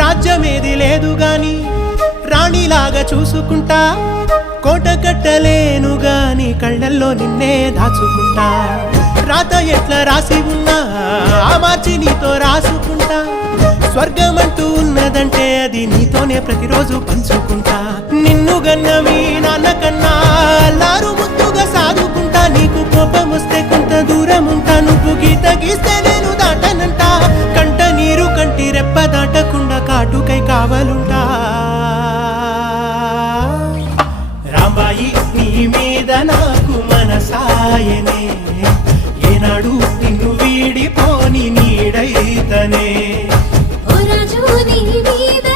రాజ్యమేది లేదు గాని రాణిలాగా చూసుకుంటా, కోట కట్టలేను గాని కళ్ళల్లో నిన్నే దాచుకుంటా. రాత ఎట్లా రాసి ఉన్నా ఆ మార్చి నీతో రాసుకుంటా. స్వర్గమంటూ ఉన్నదంటే అది నీతోనే ప్రతిరోజు పంచుకుంటా. నిన్ను గన్న మీ నాన్న కన్నా అల్లారు ముద్దుగా సాదుకుంటా. నీకు కోపం వస్తే కొంత దూరం ఉంటా, నువ్వు గీత గీస్తే నేను దాటనంటా. కంట నీరు కంటి రెప్ప దాటకుండా కాటుకై కావలుంటా. రాంబాయి నీ మీద నాకు మనసాయనే, ఏనాడు నిన్ను వీడిపోని నీడైతనే. ఓ రాజు నీ మీద